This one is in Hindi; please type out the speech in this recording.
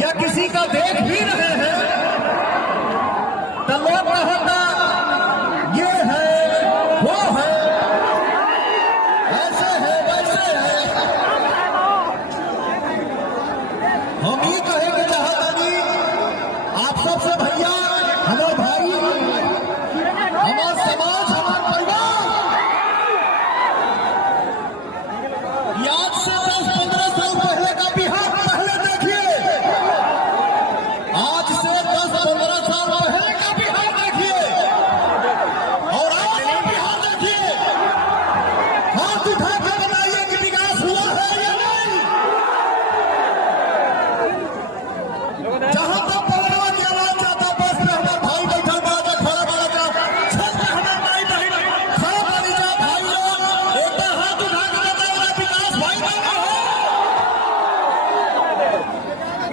या किसी का देख भी रहे हैं तो लोग कहता ये है वो है ऐसे है वैसे है। हम ये कहेंगे जहां आप सबसे भैया हमारे भाई